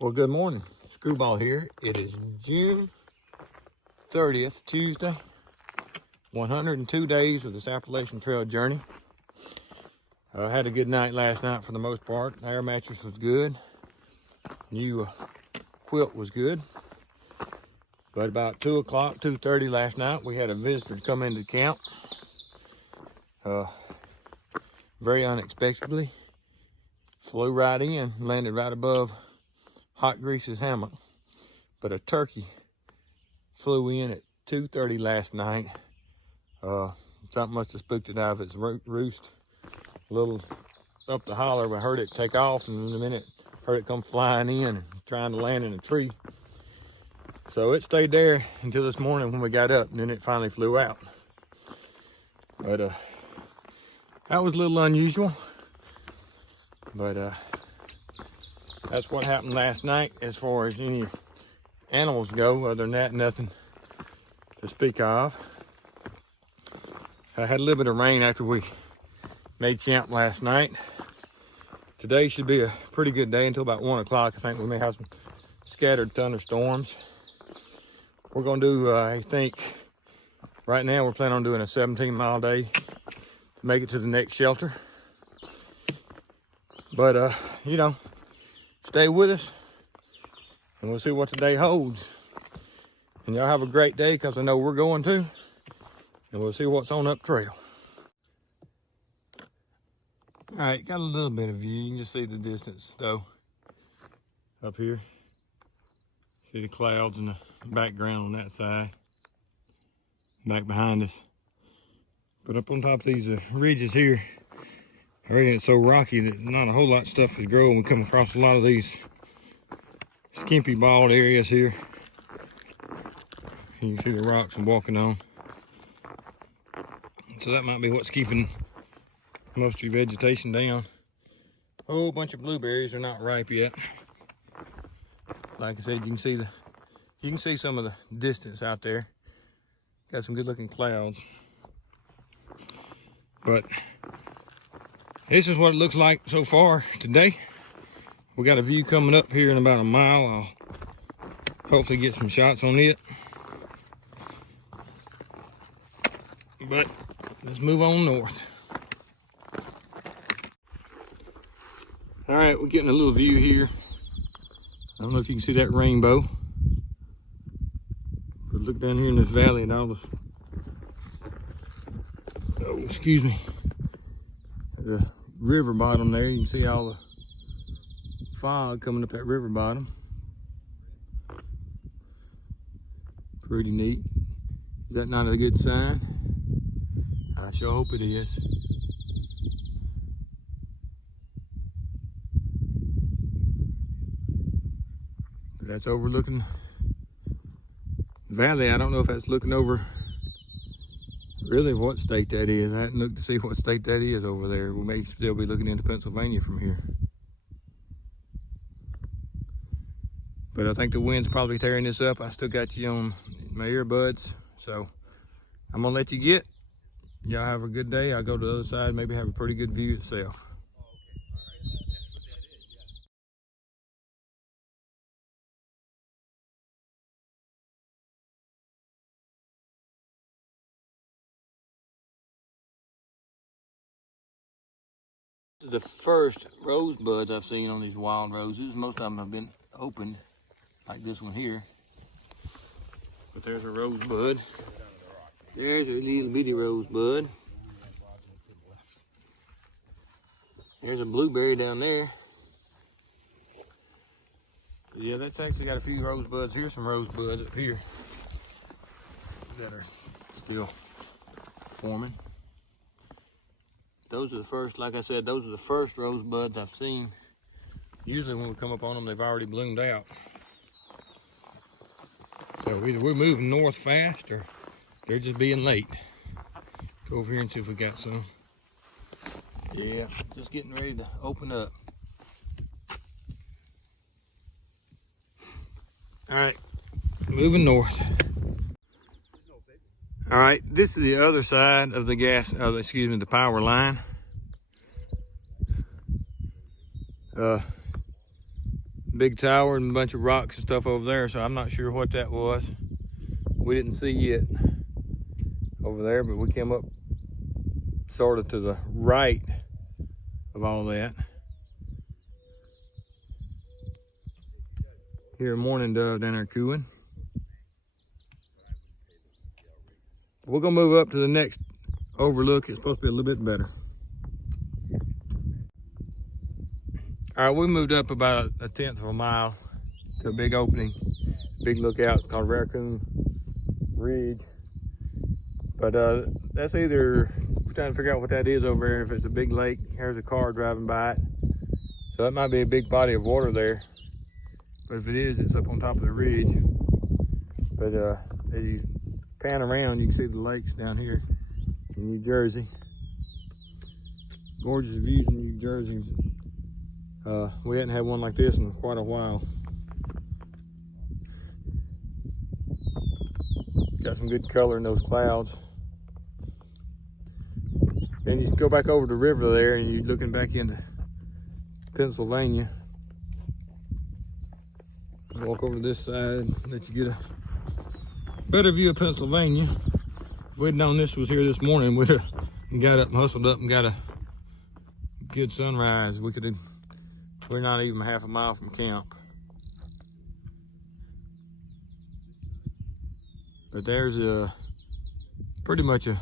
Well, good morning. Screwball here. It is June 30th, Tuesday. 102 days of this Appalachian Trail journey. I had a good night last night for the most part. Air mattress was good. New quilt was good. But about 2 o'clock, 2:30 last night, we had a visitor come into camp. Very unexpectedly. Flew right in, landed right above Hot Grease's hammock. But a turkey flew in at 2:30 last night. Something must have spooked it out of its roost. A little up the holler, I heard it take off, and in a minute heard it come flying in and trying to land in a tree. So it stayed there until this morning when we got up, and then it finally flew out. But that was a little unusual. But that's what happened last night as far as any animals go. Other than that, nothing to speak of. I had a little bit of rain after we made camp last night. Today should be a pretty good day until about 1 o'clock. I think we may have some scattered thunderstorms. We're gonna do, I think, right now we're planning on doing a 17-mile day to make it to the next shelter. But, you know, stay with us and we'll see what the day holds. And y'all have a great day, because I know we're going to. And we'll see what's on up trail. All right, got a little bit of view. You can just see the distance though. Up here. See the clouds in the background on that side. Back behind us. But up on top of these ridges here, I reckon it's so rocky that not a whole lot of stuff is growing. We come across a lot of these skimpy bald areas here. You can see the rocks I'm walking on. So that might be what's keeping most of your vegetation down. A whole bunch of blueberries are not ripe yet. Like I said, you can see some of the distance out there. Got some good looking clouds. But this is what it looks like so far today. We got a view coming up here in about a mile. I'll hopefully get some shots on it. But let's move on north. All right, we're getting a little view here. I don't know if you can see that rainbow. But look down here in this valley and all the, oh, excuse me, the river bottom there. You can see all the fog coming up that river bottom. Pretty neat. Is that not a good sign? I sure hope it is. That's overlooking the valley. I don't know if that's looking over really what state that is. I hadn't looked to see what state that is over there. We may still be looking into Pennsylvania from here. But I think the wind's probably tearing this up. I still got you on my earbuds, so I'm gonna let you get. Y'all have a good day. I'll go to the other side, maybe have a pretty good view itself. The first rosebuds I've seen on these wild roses. Most of them have been opened, like this one here. But there's a rosebud. There's a little bitty rosebud. There's a blueberry down there. Yeah, that's actually got a few rosebuds. Here's some rosebuds up here that are still forming. Those are the first, like I said, those are the first rosebuds I've seen. Usually when we come up on them, they've already bloomed out. So either we're moving north fast or they're just being late. Go over here and see if we got some. Yeah, just getting ready to open up. All right, moving north. All right, this is the other side of the the power line. big tower and a bunch of rocks and stuff over there, so I'm not sure what that was. We didn't see it over there, but we came up sort of to the right of all that. Hear a mourning dove down there cooing. We're gonna move up to the next overlook. It's supposed to be a little bit better. All right, we moved up about a 1/10 of a mile to a big opening, big lookout called Raccoon Ridge. But that's either, we're trying to figure out what that is over there. If it's a big lake, there's a car driving by it. So that might be a big body of water there. But if it is, it's up on top of the ridge. But as you pan around, you can see the lakes down here in New Jersey. Gorgeous views in New Jersey. We hadn't had one like this in quite a while. Got some good color in those clouds. Then you go back over the river there and you're looking back into Pennsylvania. Walk over to this side, let you get a better view of Pennsylvania. If we'd known this was here this morning, we'd have got up and hustled up and got a good sunrise. We're not even half a mile from camp. But there's pretty much a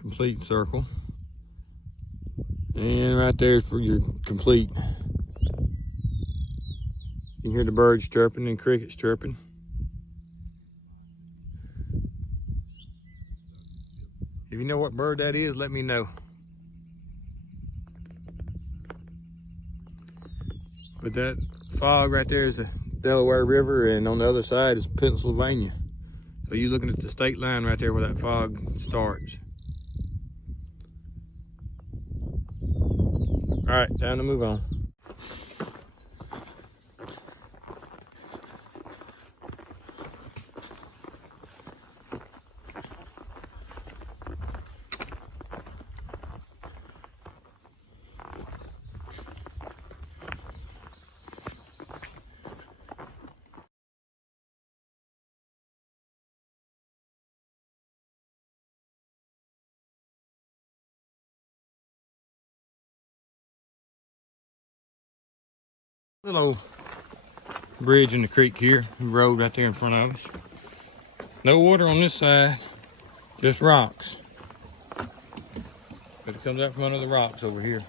complete circle. And right there's for your complete. You can hear the birds chirping and crickets chirping. If you know what bird that is, let me know. But that fog right there is the Delaware River, and on the other side is Pennsylvania. So you're looking at the state line right there where that fog starts. All right, time to move on. Little old bridge in the creek here, road right there in front of us. No water on this side, just rocks. But it comes out from under the rocks over here.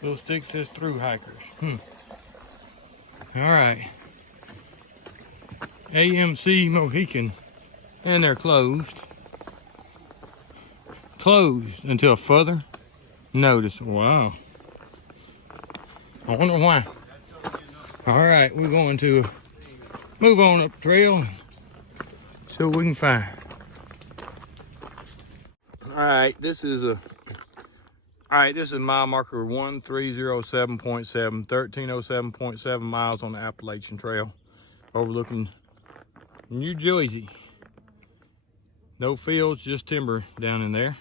Little stick says through hikers. All right. AMC Mohican, and they're closed. Closed until further notice. Wow. I wonder why. All right, we're going to move on up the trail, see what we can find. All right, this is mile marker 1307.7, 1307.7 miles on the Appalachian Trail, overlooking New Jersey. No fields, just timber down in there.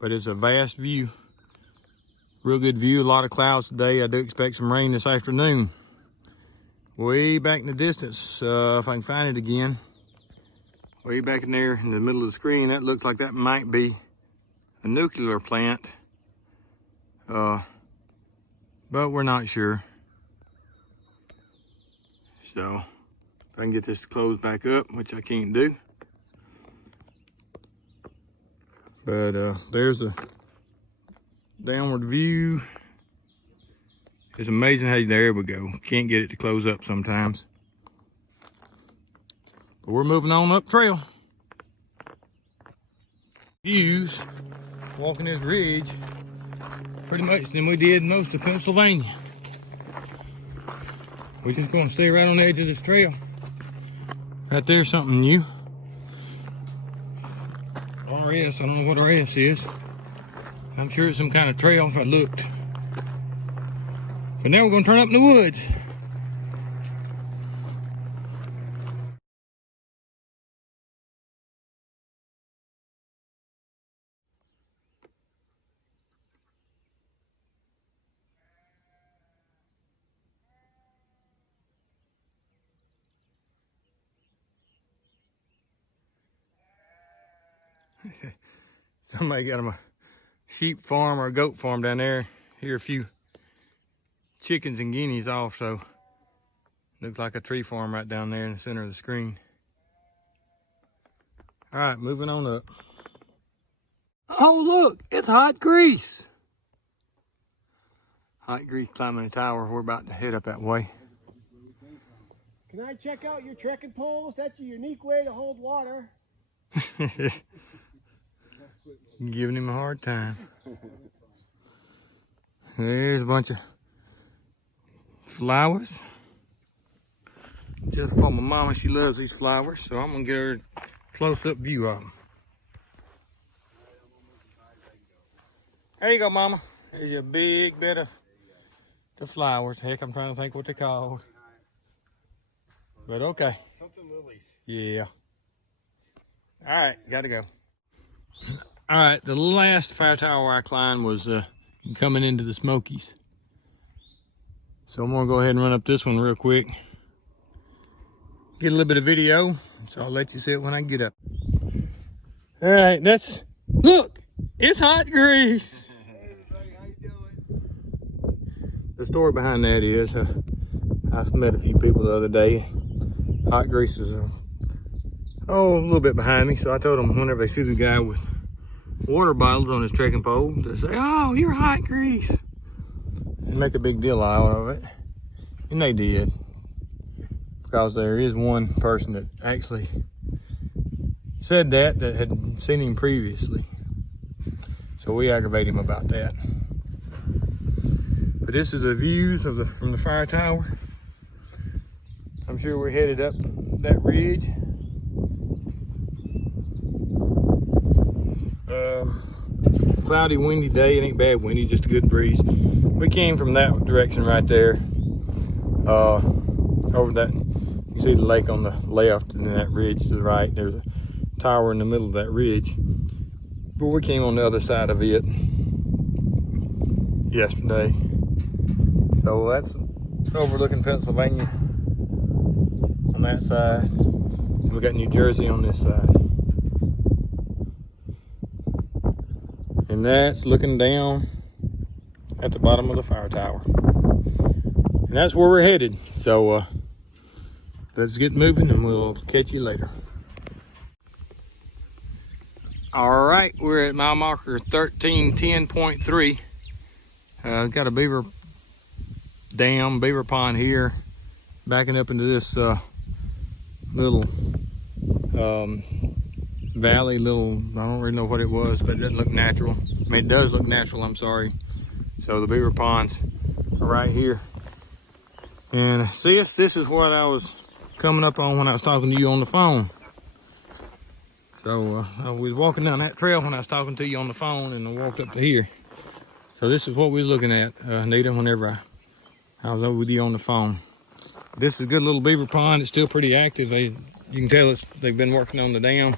But it's a vast view. Real good view, a lot of clouds today. I do expect some rain this afternoon. Way back in the distance, if I can find it again, way back in there in the middle of the screen, that looks like that might be a nuclear plant. But we're not sure. So, if I can get this closed back up, which I can't do. But there's a downward view. It's amazing how, there we go. Can't get it to close up sometimes. But we're moving on up trail. Views, walking this ridge, pretty much than we did most of Pennsylvania. We're just gonna stay right on the edge of this trail. Right there's something new. RS, I don't know what RS is. I'm sure it's some kind of trail if I looked. But now we're gonna turn up in the woods. Somebody got them a sheep farm or a goat farm down there. Here a few chickens and guineas also. Looks like a tree farm right down there in the center of the screen. All right, moving on up. Oh, look, it's hot grease. Hot grease climbing a tower. We're about to head up that way. Can I check out your trekking poles? That's a unique way to hold water. Giving him a hard time. There's a bunch of flowers. Just for my mama, she loves these flowers, so I'm gonna get her a close-up view of them. There you go, mama. There's your big bed of the flowers. Heck, I'm trying to think what they're called. But okay. Something lilies. Yeah. All right, gotta go. All right, the last fire tower I climbed was coming into the Smokies. So I'm gonna go ahead and run up this one real quick. Get a little bit of video, so I'll let you see it when I get up. All right, look, it's hot grease. Hey everybody, how you doing? The story behind that is, I've met a few people the other day. Hot grease is a little bit behind me, so I told them whenever they see the guy with water bottles on his trekking pole, they say, "Oh, you're hot grease," and make a big deal out of it. And they did, because there is one person that actually said that had seen him previously. So we aggravate him about that. But this is the views of from the fire tower. I'm sure we're headed up that ridge. Cloudy, windy day. It ain't bad windy, just a good breeze. We came from that direction right there. Over that, you see the lake on the left, and then that ridge to the right. There's a tower in the middle of that ridge. But we came on the other side of it yesterday. So that's overlooking Pennsylvania on that side. And we got New Jersey on this side. And that's looking down at the bottom of the fire tower. And that's where we're headed. So let's get moving and we'll catch you later. All right, we're at mile marker 1310.3. Got a beaver dam, beaver pond here, backing up into this little valley, I don't really know what it was, but it doesn't look natural. I mean, it does look natural, I'm sorry. So the beaver ponds are right here. And sis, this is what I was coming up on when I was talking to you on the phone. So I was walking down that trail when I was talking to you on the phone, and I walked up to here. So this is what we were looking at, Nita, whenever I was over with you on the phone. This is a good little beaver pond. It's still pretty active. You can tell they've been working on the dam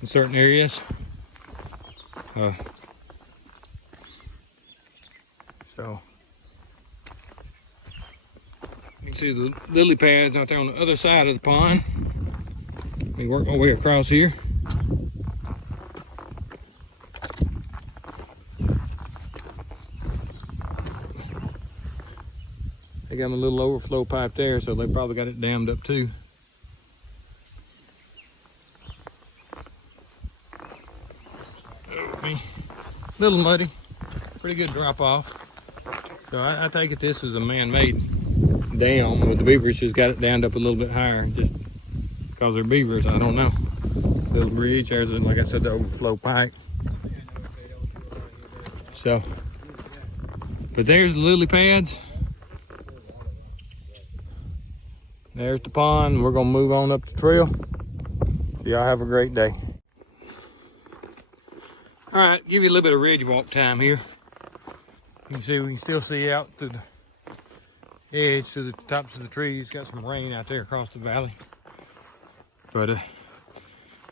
in certain areas. So you can see the lily pads out there on the other side of the pond. We work my way across here. They got a little overflow pipe there, so they probably got it dammed up too. Little muddy, pretty good drop off. So I take it this is a man-made dam, with the beavers just got it dammed up a little bit higher, just because they're beavers. I don't know. Little bridge, there's, like I said, the overflow pipe. So, but there's the lily pads. There's the pond. We're gonna move on up the trail. Y'all have a great day. All right, give you a little bit of ridge walk time here. You can see, we can still see out to the edge, to the tops of the trees. Got some rain out there across the valley. But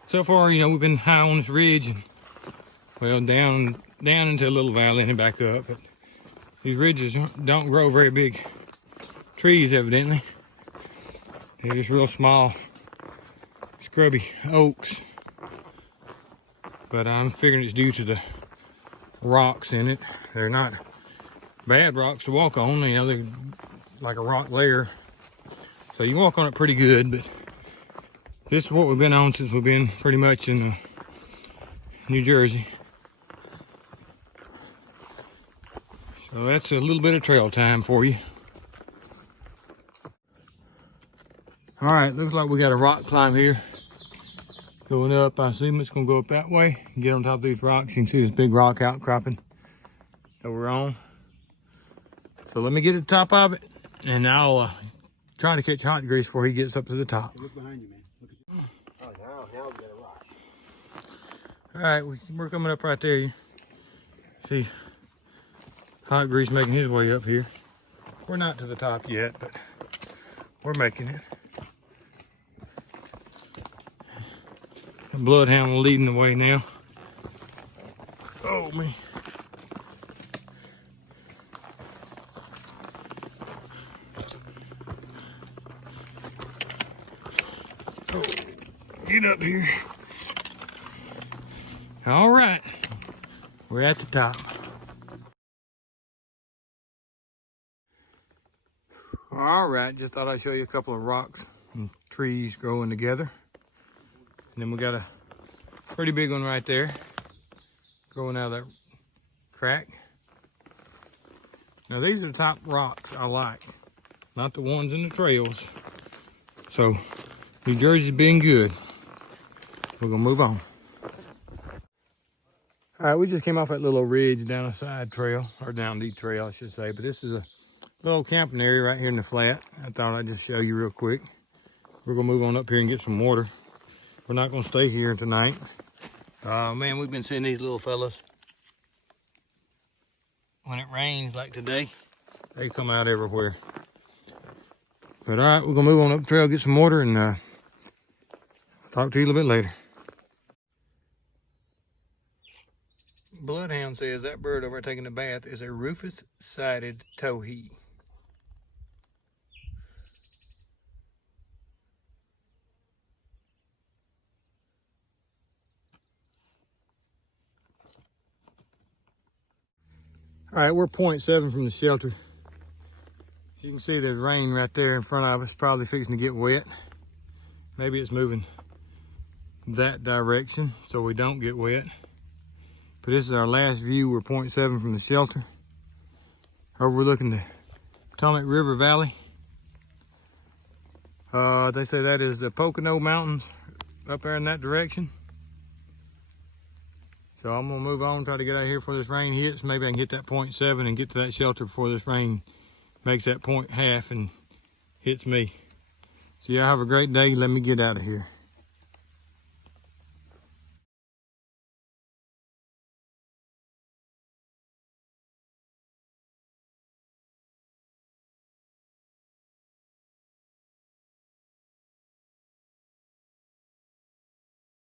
so far, you know, we've been high on this ridge and, well, down into a little valley and then back up. But these ridges don't grow very big trees, evidently. They're just real small, scrubby oaks. but I'm figuring it's due to the rocks in it. They're not bad rocks to walk on, you know, they're like a rock layer. So you walk on it pretty good, but this is what we've been on since we've been pretty much in New Jersey. So that's a little bit of trail time for you. All right, looks like we got a rock climb here. Going up, I assume it's gonna go up that way. Get on top of these rocks. You can see this big rock outcropping that we're on. So let me get to the top of it, and I'll try to catch hot grease before he gets up to the top. Look behind you, man. Look at you. Oh, now we got a rock. All right, we're coming up right there. You see hot grease making his way up here. We're not to the top yet, but we're making it. The bloodhound leading the way now. Oh, me. Oh, get up here. All right, we're at the top. All right, just thought I'd show you a couple of rocks and trees growing together. And then we got a pretty big one right there, growing out of that crack. Now these are the top rocks I like, not the ones in the trails. So New Jersey's being good. We're gonna move on. All right, we just came off that little ridge down a side trail, or down the trail I should say, but this is a little camping area right here in the flat. I thought I'd just show you real quick. We're gonna move on up here and get some water. We're not gonna stay here tonight. Man, we've been seeing these little fellas. When it rains like today, they come out everywhere. But all right, we're gonna move on up the trail, get some water, and talk to you a little bit later. Bloodhound says that bird over there taking a bath is a rufous-sided towhee. All right, we're 0.7 from the shelter. You can see there's rain right there in front of us, probably fixing to get wet. Maybe it's moving that direction so we don't get wet. But this is our last view. We're 0.7 from the shelter, overlooking the Potomac River Valley. They say that is the Pocono Mountains up there in that direction. So I'm gonna move on, try to get out of here before this rain hits. Maybe I can hit that 0.7 and get to that shelter before this rain makes that 0.5 and hits me. So y'all have a great day. Let me get out of here.